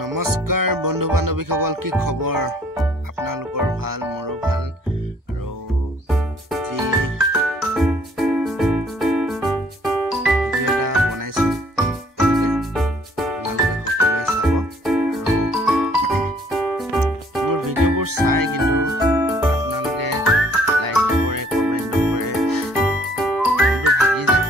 নমস্কাৰ বন্ধু বান্ধৱীসকল, কি খবৰ? আপোনালোকৰ ভাল, মোৰো ভাল। আৰু বনাইছো আপোনালোকে সকলোৱে চাব। মোৰ ভিডিঅ'বোৰ চাই কিন্তু আপোনালোকে লাইক নকৰে, কমেণ্ট নকৰে, মনটো ভাগি যায়।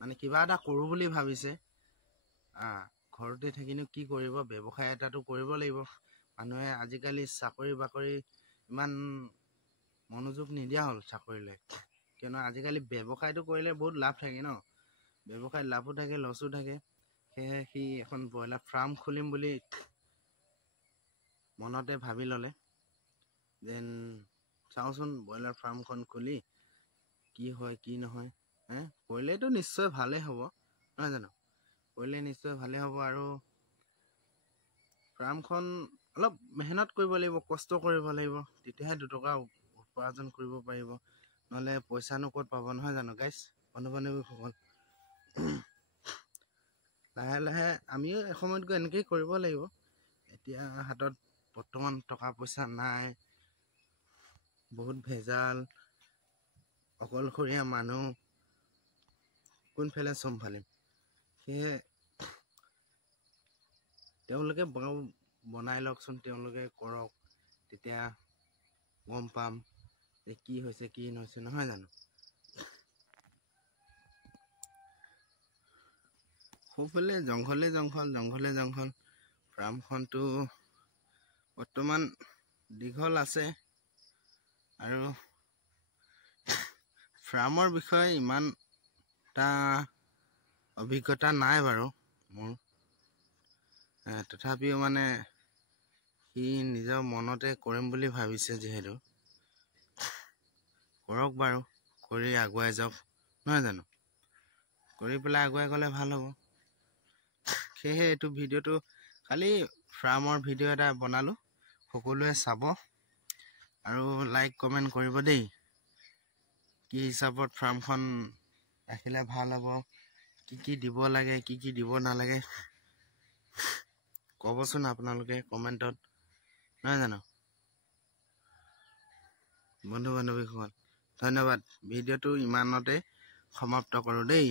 মানে কিবা এটা কৰো বুলি ভাবিছে, ঘৰতে থাকিনো কি কৰিব, ব্যৱসায় এটাটো কৰিব লাগিব। মানুহে আজিকালি চাকৰি বাকৰি ইমান মনোযোগ নিদিয়া হ'ল চাকৰিলৈ, কিয়নো আজিকালি ব্যৱসায়টো কৰিলে বহুত লাভ থাকে ন। ব্যৱসায়ত লাভো থাকে, লছো থাকে। সেয়েহে সি এখন ব্ৰইলাৰ ফাৰ্ম খুলিম বুলি মনতে ভাবি ল'লে। যেন চাওঁচোন ব্ৰইলাৰ ফাৰ্মখন খুলি কি হয় কি নহয়। কৰিলেতো নিশ্চয় ভালেই হ'ব, নহয় জানো? কৰিলে নিশ্চয় ভালেই হ'ব। আৰু ফাৰ্মখন অলপ মেহনত কৰিব লাগিব, কষ্ট কৰিব লাগিব, তেতিয়াহে দুটকা উপাৰ্জন কৰিব পাৰিব। নহ'লে পইচানো ক'ত পাব, নহয় জানো গাইছ, বন্ধু বান্ধৱীসকল? লাহে লাহে আমিও এসময়ত গৈ এনেকেই কৰিব লাগিব। এতিয়া হাতত বৰ্তমান টকা পইচা নাই, বহুত ভেজাল, অকলশৰীয়া মানুহ, কোনফালে চম্ভালিম? সেয়ে তেওঁলোকে বনাই লওকচোন, তেওঁলোকে কৰক, তেতিয়া গম পাম যে কি হৈছে কি নহৈছে, নহয় জানো? সোঁফালে জংঘলে জংঘল। ফাৰ্মখনটো বৰ্তমান দীঘল আছে। আৰু ফাৰ্মৰ বিষয়ে ইমান এটা অভিজ্ঞতা নাই বাৰু মোৰ। তথাপিও মানে সি নিজৰ মনতে কৰিম বুলি ভাবিছে যিহেতু, কৰক বাৰু, কৰি আগুৱাই যাওক, নহয় জানো? কৰি পেলাই আগুৱাই গ'লে ভাল হ'ব। সেয়েহে এইটো ভিডিঅ'টো খালি ফাৰ্মৰ ভিডিঅ' এটা বনালোঁ, সকলোৱে চাব আৰু লাইক কমেণ্ট কৰিব দেই। কি হিচাপত ফাৰ্মখন ৰাখিলে ভাল হ'ব, কি দিব লাগে, কি দিব নালাগে, ক'বচোন আপোনালোকে কমেণ্টত, নহয় জানো বন্ধু বান্ধৱীসকল? ধন্যবাদ। ভিডিঅ'টো ইমানতে সমাপ্ত কৰোঁ দেই।